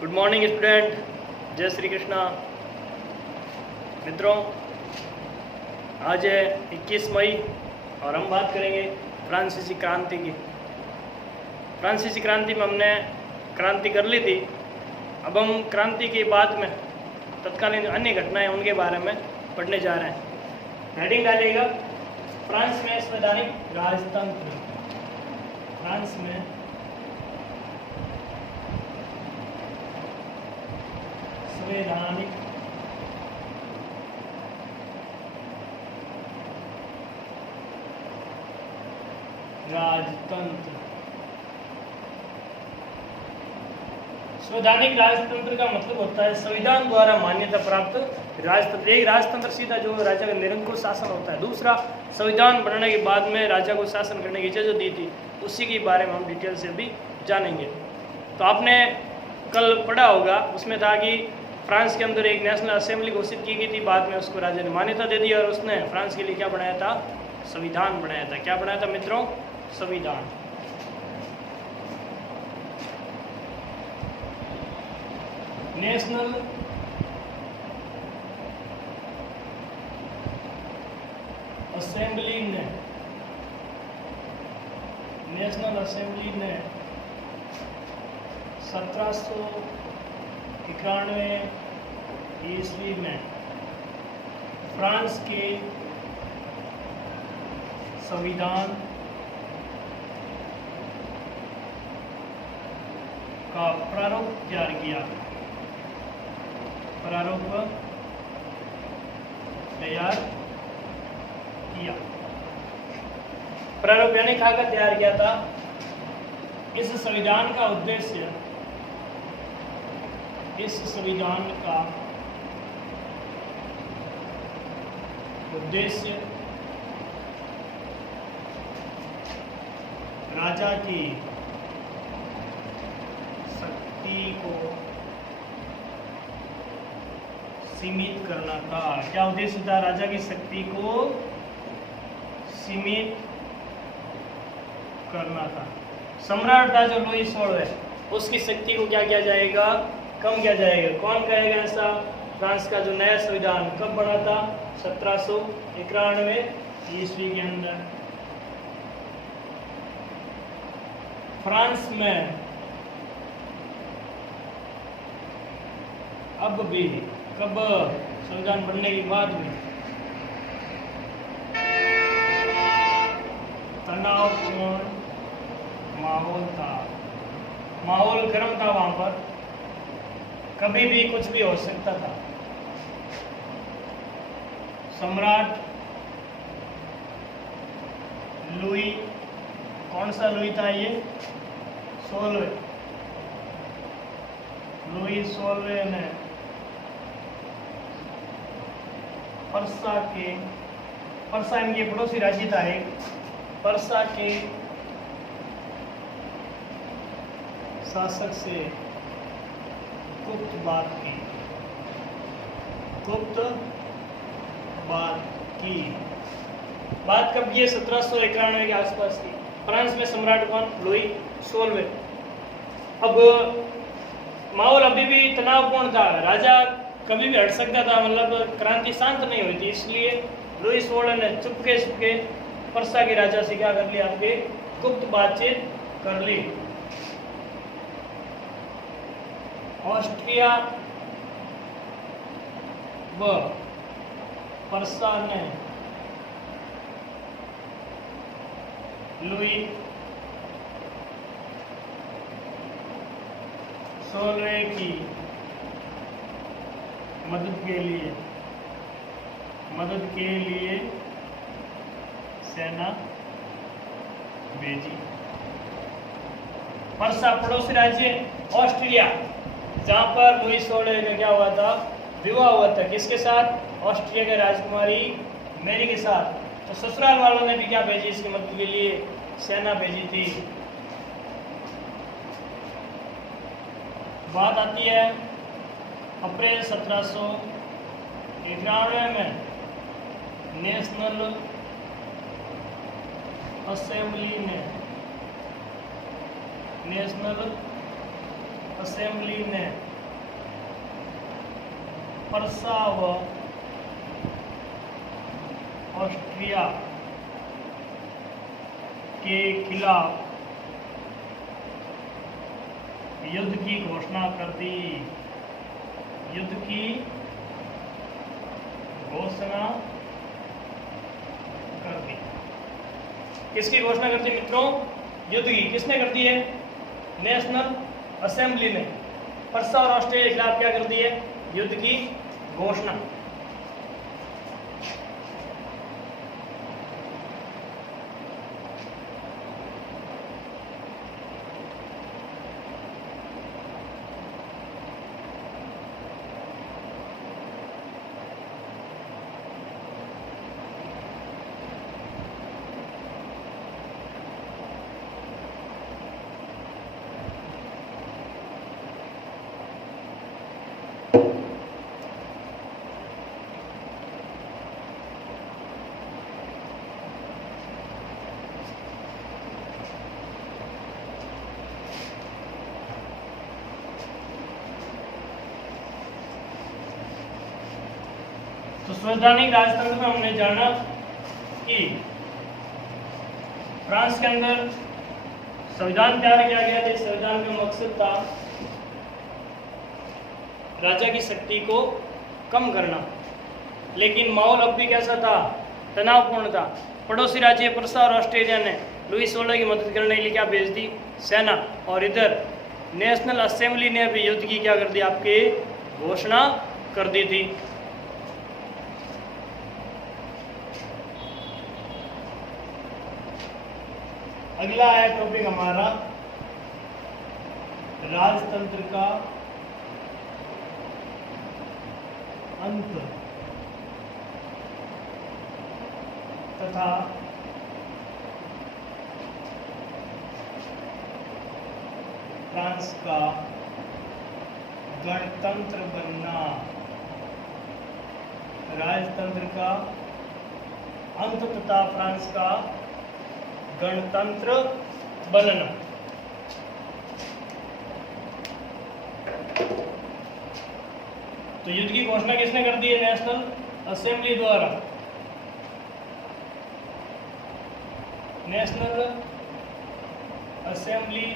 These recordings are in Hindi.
गुड मॉर्निंग स्टूडेंट, जय श्री कृष्णा। मित्रों, आज है 21 मई और हम बात करेंगे फ्रांसीसी क्रांति की। फ्रांसीसी क्रांति में हमने क्रांति कर ली थी। अब हम क्रांति के बाद में तत्कालीन अन्य घटनाएं उनके बारे में पढ़ने जा रहे हैं। हेडिंग डालिएगा, फ्रांस में संवैधानिक राजतंत्र। फ्रांस में संवैधानिक राजतंत्र। संवैधानिक राजतंत्र का मतलब होता है संविधान द्वारा मान्यता प्राप्त राजतंत्र। एक राजतंत्र सीधा जो राजा का निरंकुश शासन होता है, दूसरा संविधान बनने के बाद में राजा को शासन करने की इजाजत दी थी, उसी के बारे में हम डिटेल से भी जानेंगे। तो आपने कल पढ़ा होगा, उसमें था कि फ्रांस के अंदर एक नेशनल असेंबली घोषित की गई थी, बाद में उसको राजा ने मान्यता दे दी और उसने फ्रांस के लिए क्या बनाया था? संविधान बनाया था। क्या बनाया था मित्रों? संविधान। नेशनल असेंबली ने 1791 ईस्वी में फ्रांस के संविधान का प्रारूप तैयार किया। प्रारूप यानी कहा तैयार किया था। इस संविधान का उद्देश्य राजा की शक्ति को सीमित करना था। क्या उद्देश्य था? राजा की शक्ति को सीमित करना था। सम्राट था जो लुई 16, उसकी शक्ति को क्या किया जाएगा? कम किया जाएगा। कौन कहेगा ऐसा? फ्रांस का जो नया संविधान कब बना था? 1791 ईस्वी के अंदर। फ्रांस में अब भी, कब? संविधान बनने के बाद भी तनावपूर्ण माहौल था। माहौल गर्म था वहां पर, कभी भी कुछ भी हो सकता था। सम्राट लुई, कौन सा लुई था ये? 16। लुई 16 ने पर्सा इनके पड़ोसी राज्य था एक, पर्सा के शासक से गुप्त बात की। बात कब की? 1791 के आसपास की। फ्रांस में सम्राट कौन? लुई 16। अब माहौल अभी भी तनावपूर्ण था, राजा कभी भी हट सकता था, मतलब क्रांति शांत नहीं हुई थी। इसलिए लुई 16 ने चुपके पर्सा के राजा से क्या कर लिया? आपके गुप्त बातचीत कर ली। ऑस्ट्रिया व पर्सा ने लुई 16 की मदद के लिए सेना भेजी। पर्सा पड़ोसी राज्य ऑस्ट्रिया, जहां पर लुई 16 का क्या हुआ था? विवाह हुआ था। किसके साथ? ऑस्ट्रिया के राजकुमारी मैरी के साथ। तो ससुराल वालों ने भी क्या भेजी? इसकी मदद के लिए सेना भेजी थी। बात आती है अप्रैल 1791 में नेशनल असेंबली असेंबली ने पर्सा व ऑस्ट्रिया के खिलाफ युद्ध की घोषणा कर दी। युद्ध की घोषणा कर दी। किसकी घोषणा कर दी मित्रों? युद्ध की। किसने कर दी है? नेशनल असेंबली ने पर्सा और ऑस्ट्रेलिया के खिलाफ क्या कर दी है? युद्ध की घोषणा। तो संवैधानिक राजतंत्र में हमने जाना कि फ्रांस के अंदर संविधान तैयार किया गया था। संविधान का मकसद था राजा की शक्ति को कम करना, लेकिन माहौल अब भी कैसा था? तनावपूर्ण था। पड़ोसी राज्य पर्सा और ऑस्ट्रेलिया ने लुई 16 की मदद करने के लिए क्या भेज दी? सेना। और इधर नेशनल असेंबली ने भी युद्ध की क्या कर दी? आपकी घोषणा कर दी थी। अगला है टॉपिक हमारा राजतंत्र का अंत तथा फ्रांस का गणतंत्र बनना। राजतंत्र का अंत तथा फ्रांस का गणतंत्र बनना। तो युद्ध की घोषणा किसने कर दी है? नेशनल असेंबली द्वारा। नेशनल असेंबली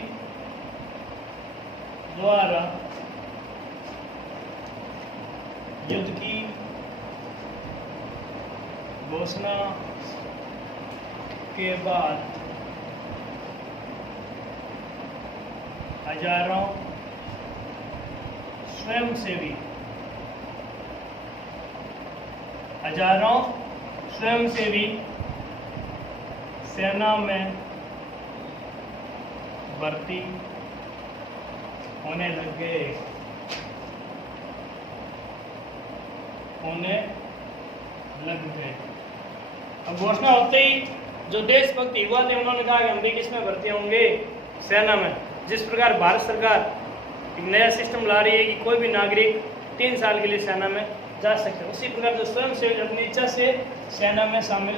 द्वारा युद्ध की घोषणा के बाद हजारों स्वयंसेवी सेना में भर्ती होने लग गए। अब घोषणा होते ही जो देशभक्त युवा थे उन्होंने कहा कि हम भी किसमें भर्ती होंगे? सेना में। जिस प्रकार भारत सरकार एक नया सिस्टम ला रही है कि कोई भी नागरिक 3 साल के लिए सेना में जा सकते हैं, उसी प्रकार जो स्वयं से अपनी इच्छा से सेना में शामिल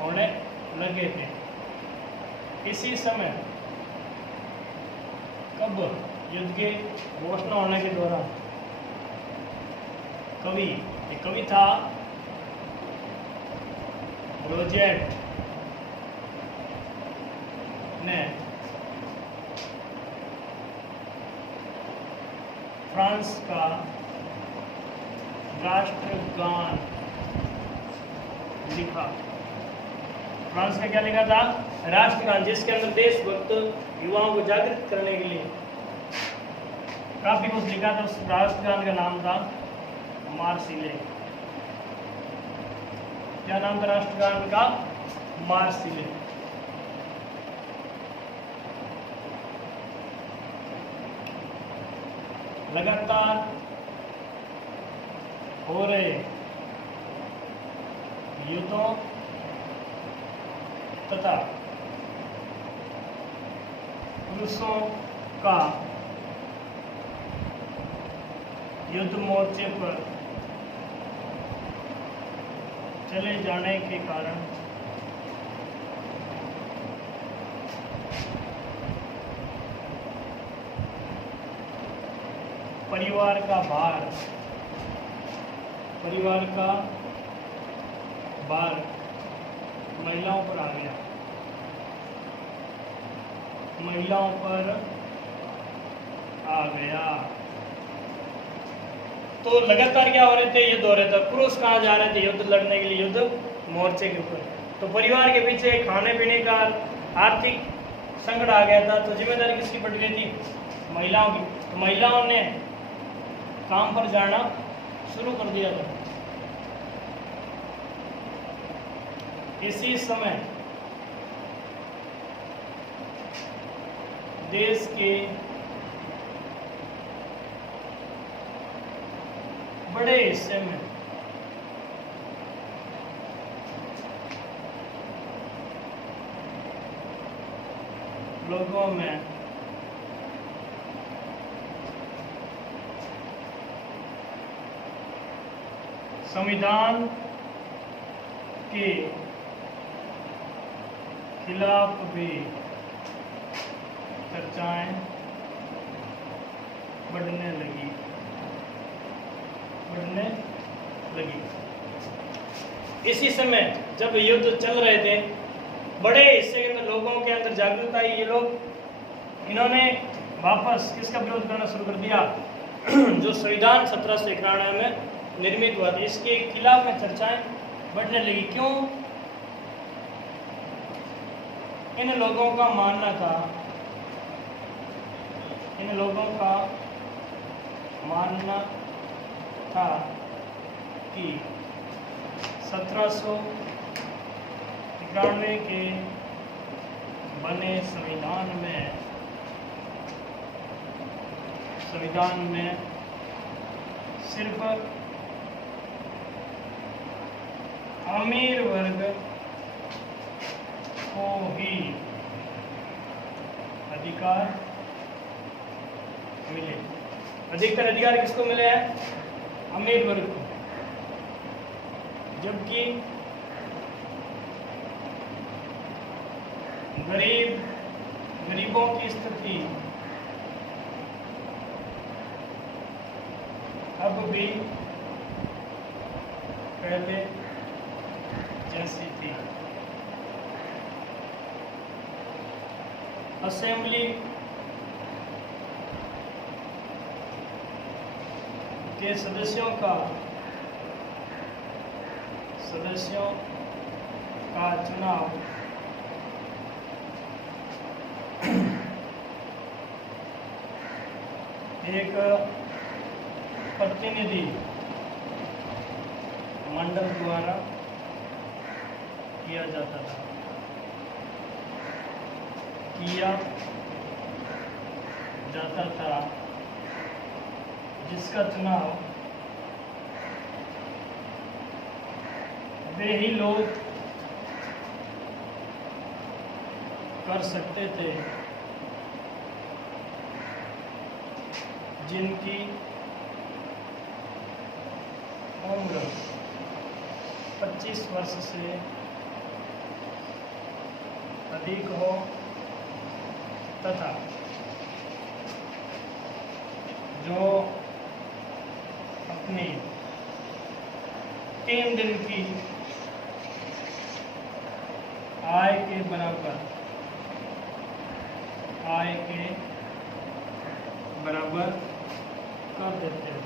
होने लगे थे। इसी समय कब? युद्ध के घोषणा होने के दौरान कवि था रोजेट ने फ्रांस का राष्ट्रगान लिखा। फ्रांस ने क्या लिखा था? राष्ट्रगान, जिसके अंदर देशभक्त युवाओं को जागृत करने के लिए काफी कुछ लिखा था। उस राष्ट्रगान का नाम था मार्सिले। क्या नाम था राष्ट्रगान का? मार्सिले। लगातार हो रहे युद्धों तथा पुरुषों का युद्ध मोर्चे पर चले जाने के कारण परिवार का भार, परिवार का भार महिलाओं पर आ गया, महिलाओं पर आ गया। तो लगातार क्या हो रहे थे, युद्ध हो रहे थे। पुरुष कहाँ जा रहे थे युद्ध लड़ने के लिए, युद्ध मोर्चे के ऊपर। तो परिवार के पीछे खाने पीने का आर्थिक संकट आ गया था, तो जिम्मेदारी किसकी पड़ गई थी, महिलाओं की। तो महिलाओं ने काम पर जाना शुरू कर दिया था। इसी समय देश के बड़े हिस्से में लोगों में संविधान के खिलाफ भी चर्चाएं बढ़ने लगी। इसी समय जब युद्ध चल रहे थे, बड़े हिस्से के अंदर लोगों के अंदर जागरूकता आई। ये लोग इन्होंने वापस किसका विरोध करना शुरू कर दिया, जो संविधान 1791 में निर्मित हुआ था, इसके खिलाफ में चर्चाएं बढ़ने लगी। क्यों? इन लोगों का मानना था, इन लोगों का मानना था कि 1791 के बने संविधान में सिर्फ अमीर वर्ग को ही अधिकार मिले। अधिकतर अधिकार किसको मिले हैं? अमीर वर्ग को। जबकि गरीबों की स्थिति अब भी पहले जैसी थी। असेंबली के सदस्यों का चुनाव एक प्रतिनिधि मंडल द्वारा किया जाता था, जिसका चुनाव वे ही लोग कर सकते थे जिनकी उम्र 25 वर्ष से अधिक हो तथा जो अपनी 3 दिन की आय के बराबर कर देते हैं।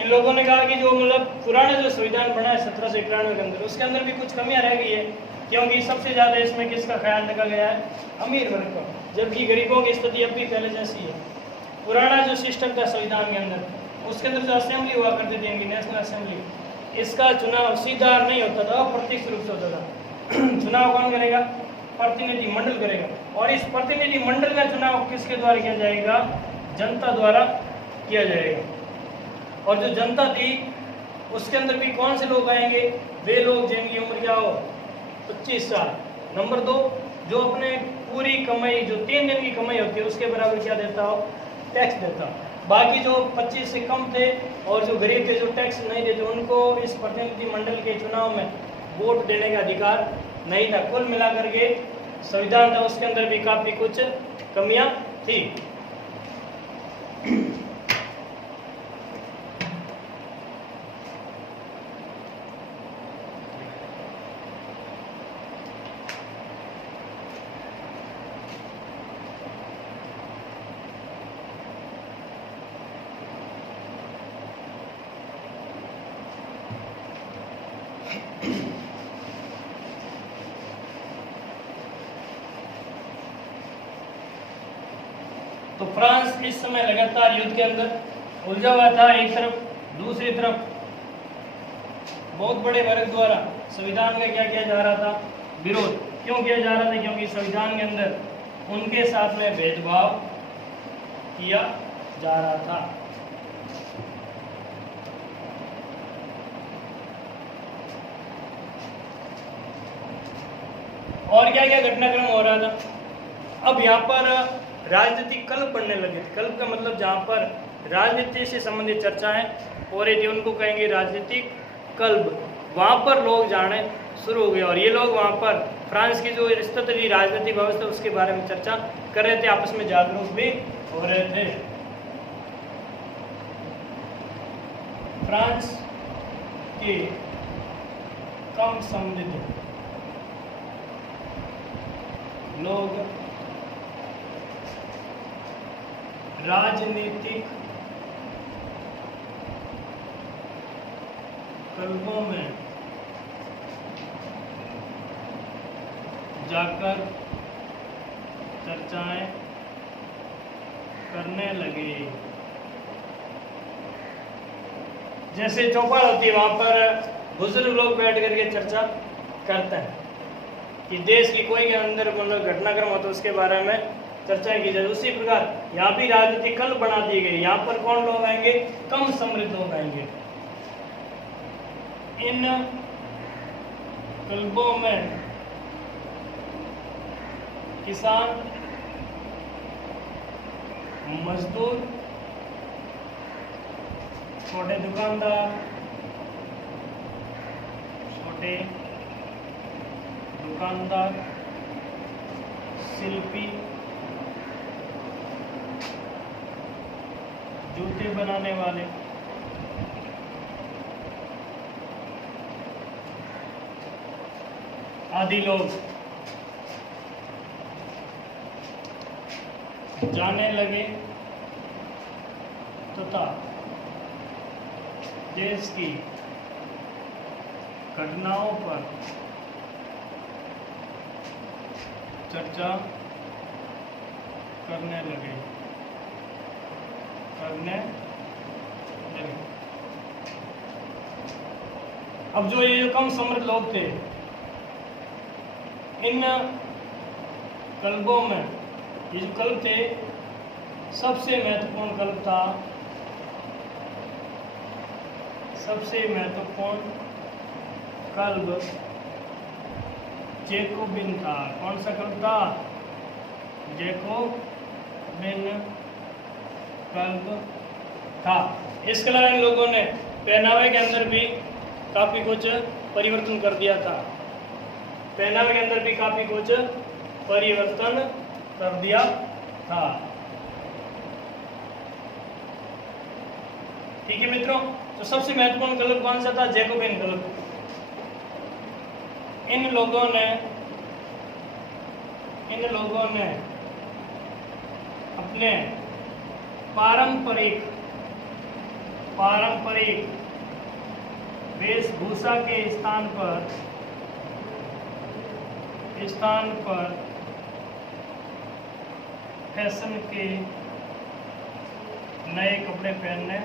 इन लोगों ने कहा कि जो मतलब पुराना जो संविधान बना है 1791 के अंदर, उसके अंदर भी कुछ कमियां रह गई है, क्योंकि सबसे ज़्यादा इसमें किसका ख्याल रखा गया है? अमीर वर्ग का, जबकि गरीबों की स्थिति अब भी पहले जैसी है। पुराना जो सिस्टम था संविधान के अंदर, उसके अंदर जो असेंबली हुआ करती थी इनकी नेशनल असेंबली, इसका चुनाव सीधा नहीं होता था, अप्रत्यक्ष रूप से होता था। चुनाव कौन करेगा? प्रतिनिधि मंडल करेगा। और इस प्रतिनिधि मंडल का चुनाव किसके द्वारा किया जाएगा? जनता द्वारा किया जाएगा। और जो जनता थी उसके अंदर भी कौन से लोग आएंगे? वे लोग जिनकी उम्र क्या हो 25 साल। नंबर 2, जो अपने पूरी कमाई जो 3 दिन की कमाई होती है उसके बराबर क्या देता हो? टैक्स देता हो। बाकी जो 25 से कम थे और जो गरीब थे, जो टैक्स नहीं देते, उनको इस प्रतिनिधि मंडल के चुनाव में वोट देने का अधिकार नहीं था। कुल मिलाकर के संविधान था, उसके अंदर भी काफ़ी कुछ कमियां थी। तो फ्रांस इस समय लगातार युद्ध के अंदर उलझा हुआ था। एक तरफ, दूसरी तरफ बहुत बड़े वर्ग द्वारा संविधान का क्या किया जा रहा था, विरोध। क्यों किया जा रहा था? क्योंकि संविधान के अंदर उनके साथ में भेदभाव किया जा रहा था। और क्या क्या घटनाक्रम हो रहा था? अब यहाँ पर राजनीतिक कल्प बढ़ने लगे थे। कल्प का मतलब जहाँ पर राजनीति से संबंधित चर्चाएं हो रही थी उनको कहेंगे राजनीतिक कल्प। वहाँ पर लोग जाने शुरू हो गए और ये लोग वहाँ पर फ्रांस की जो स्थिति थी, राजनीतिक व्यवस्था, उसके बारे में चर्चा कर रहे थे, आपस में जागरूक भी हो रहे थे। फ्रांस के कम समृद्ध लोग राजनीतिक कल्पों में जाकर चर्चाएं करने लगे। जैसे चौपाल होती है, वहां पर बुजुर्ग लोग बैठ करके चर्चा करते हैं कि देश की कोई के अंदर घटनाक्रम हो तो उसके बारे में चर्चा की जाए। उसी प्रकार यहाँ भी राजनीतिक कल्प बना दिए गए। यहाँ पर कौन लोग आएंगे? कम समृद्ध लोग आएंगे। इन कल्पों में किसान, मजदूर, छोटे दुकानदार, शिल्पी, जूते बनाने वाले, आदि लोग जाने लगे तथा देश की घटनाओं पर चर्चा करने लगे। अब जो ये कम समृद्ध लोग थे, इन कल्पों में ये जो कल्प थे, सबसे महत्वपूर्ण कल्प था, सबसे महत्वपूर्ण कल्प जैकोबिन था। कौन सा कल्प था? जैकोबिन कल्प था। इसके अलावा इन लोगों ने पहनावे के अंदर भी काफी कुछ परिवर्तन कर दिया था। पहनावे के अंदर भी काफी कुछ परिवर्तन कर दिया था। ठीक है मित्रों, तो सबसे महत्वपूर्ण कल्प कौन सा था? जैकोबिन कल्प। इन लोगों ने अपने पारंपरिक वेशभूषा के स्थान पर फैशन के नए कपड़े पहनने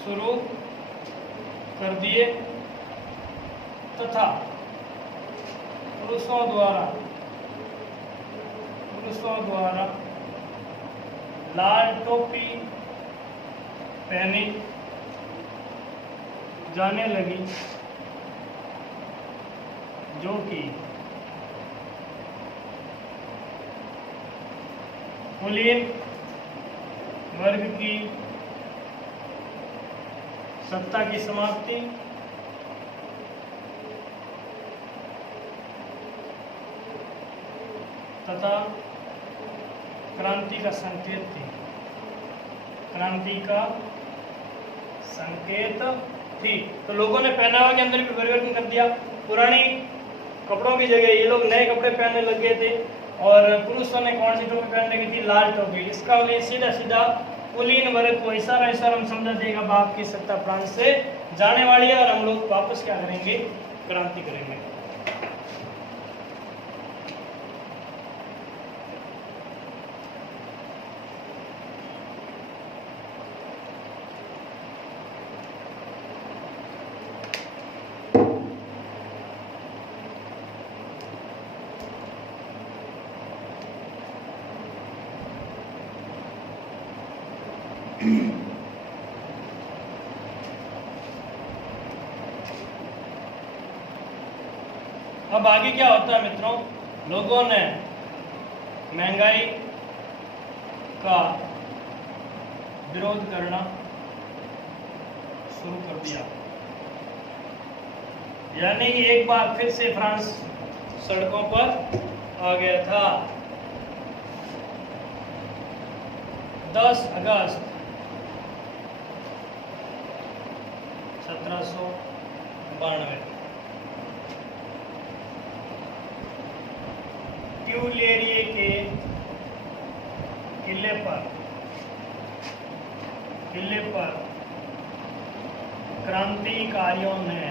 शुरू कर दिए, तथा पुरुषों द्वारा लाल टोपी पहनी जाने लगी, जो कि कुलीन वर्ग की सत्ता की समाप्ति तथा क्रांति का संकेत थी, क्रांति का संकेत थी। तो लोगों ने पहनावा के अंदर भी परिवर्तन कर दिया। पुरानी कपड़ों की जगह ये लोग नए कपड़े पहनने लग गए थे और पुरुषों ने कौन सी टोपी पहन लगी थी? लाल टोपी। इसका उन्हें सीधा सीधा कुलीन वर्ग को इशारा हम समझा देगा बाप की सत्ता प्रांत से जाने वाली है और हम लोग वापस क्या करेंगे? क्रांति करेंगे। अब आगे क्या होता है मित्रों? लोगों ने महंगाई का विरोध करना शुरू कर दिया, यानी एक बार फिर से फ्रांस सड़कों पर आ गया था। 10 अगस्त 1792 ट्यूलेरिये के किले पर क्रांतिकारियों ने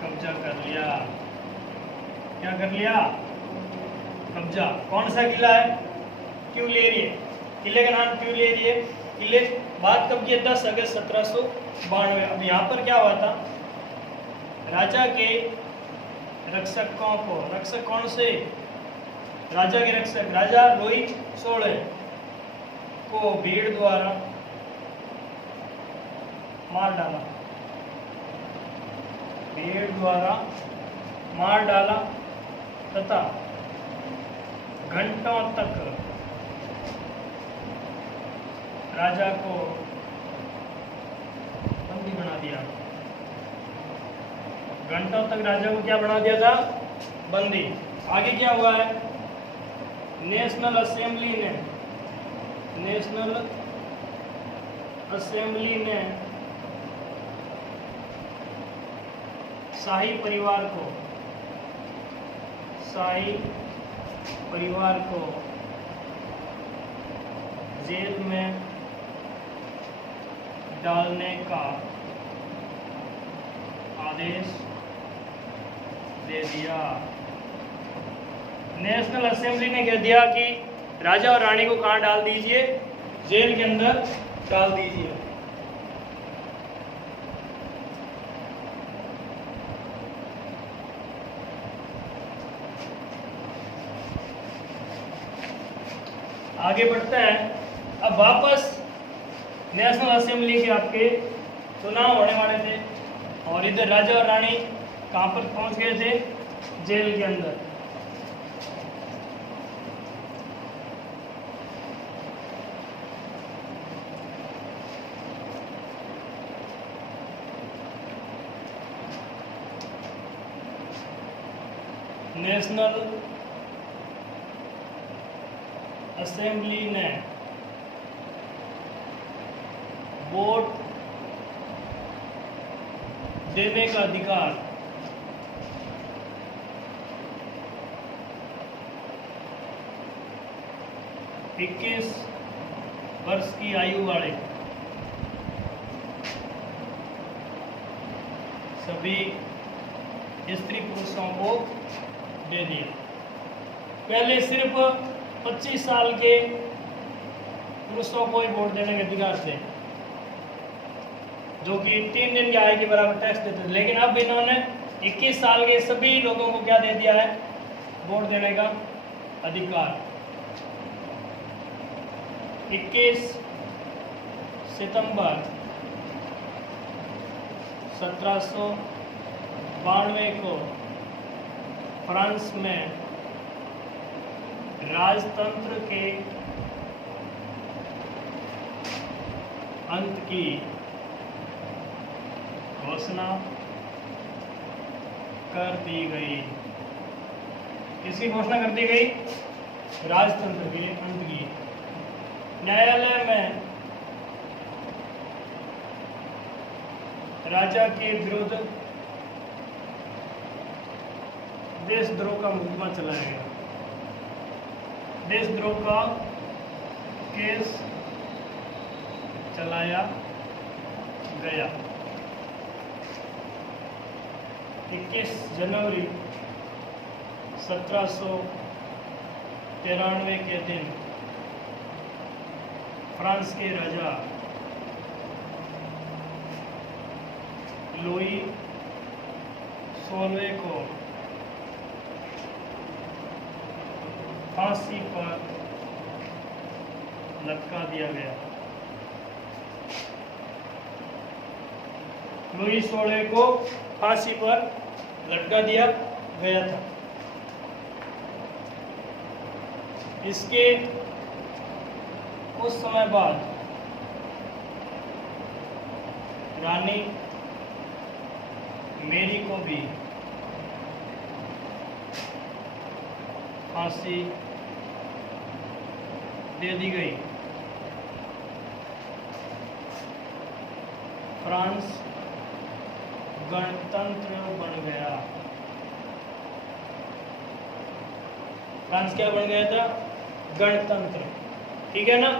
कब्जा कर लिया। क्या कर लिया? कब्जा। कौन सा किला है? ट्यूलेरिये। किले का नाम ट्यूलेरिये। किले बात कब की? 10 अगस्त 1792। अब यहाँ पर क्या हुआ था? राजा के रक्षकों को, रक्षक कौन से? राजा के रक्षक राजा लुई 16 को भीड़ द्वारा मार डाला, भीड़ द्वारा मार डाला तथा घंटों तक राजा को बंदी बना दिया। घंटों तक राजा को क्या बना दिया था? बंदी। आगे क्या हुआ है? नेशनल असेंबली ने शाही परिवार को जेल में डालने का आदेश दे दिया। नेशनल असेंबली ने कह दिया कि राजा और रानी को कहाँ डाल दीजिए? जेल के अंदर डाल दीजिए। आगे बढ़ते हैं। अब वापस नेशनल असेंबली के आपके चुनाव होने वाले थे और इधर राजा और रानी कहाँ पर पहुंच गए थे? जेल के अंदर। नेशनल असेंबली ने वोट देने का अधिकार 21 वर्ष की आयु वाले सभी स्त्री पुरुषों को दे दिया। पहले सिर्फ 25 साल के पुरुषों को ही वोट देने के अधिकार थे, जो कि 3 दिन की आय के बराबर टैक्स देते थे। लेकिन अब इन्होंने 21 साल के सभी लोगों को क्या दे दिया है? वोट देने का अधिकार। 21 सितंबर 1792 को फ्रांस में राजतंत्र के अंत की घोषणा कर दी गई। इसकी घोषणा कर दी गई, राजतंत्र के अंत की। न्यायालय में राजा के विरुद्ध देशद्रोह का मुकदमा चलाया गया। देशद्रोह का केस चलाया गया। 21 जनवरी 1793 के दिन फ्रांस के राजा लुई 16वें को फांसी पर लटका दिया गया। लुई 16 को फांसी पर लटका दिया गया था। इसके कुछ समय बाद रानी मेरी को भी फांसी दे दी गई। फ्रांस गणतंत्र बन गया। फ्रांस क्या बन गया था? गणतंत्र। ठीक है ना।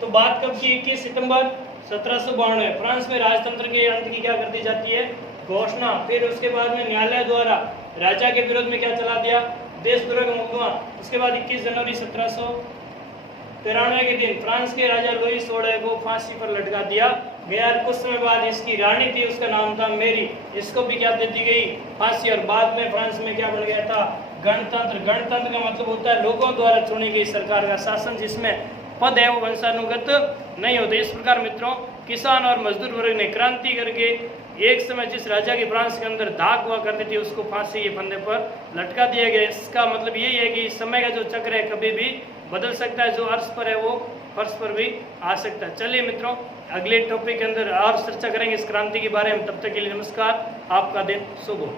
तो बात कब की? 21 सितंबर 1792। फ्रांस में राजतंत्र के अंत की क्या कर दी जाती है? घोषणा। फिर उसके बाद में न्यायालय द्वारा राजा के विरोध में क्या चला दिया? देशद्रोह का मुकदमा। उसके बाद 21 जनवरी 1793 के दिन फ्रांस के राजा लुई 16 को फांसी पर लटका दिया गया। कुछ समय बाद इसकी रानी थी, उसका नाम था मेरी, इसको भी क्या दे दी गई? फांसी। और बाद में फ्रांस में क्या बन गया था? गणतंत्र। गणतंत्र का मतलब होता है लोगों द्वारा चुनी गई सरकार का शासन, जिसमें पद है वो वंशानुगत नहीं होते। इस प्रकार मित्रों, किसान और मजदूर वर्ग ने क्रांति करके एक समय जिस राजा की फ्रांस के अंदर धाक हुआ करती थी उसको फांसी के फंदे पर लटका दिया गया। इसका मतलब यही है कि समय का जो चक्र है कभी भी बदल सकता है। जो अर्श पर है वो फर्श पर भी आ सकता है। चलिए मित्रों, अगले टॉपिक के अंदर और चर्चा करेंगे इस क्रांति के बारे में। तब तक के लिए नमस्कार, आपका दिन शुभ हो।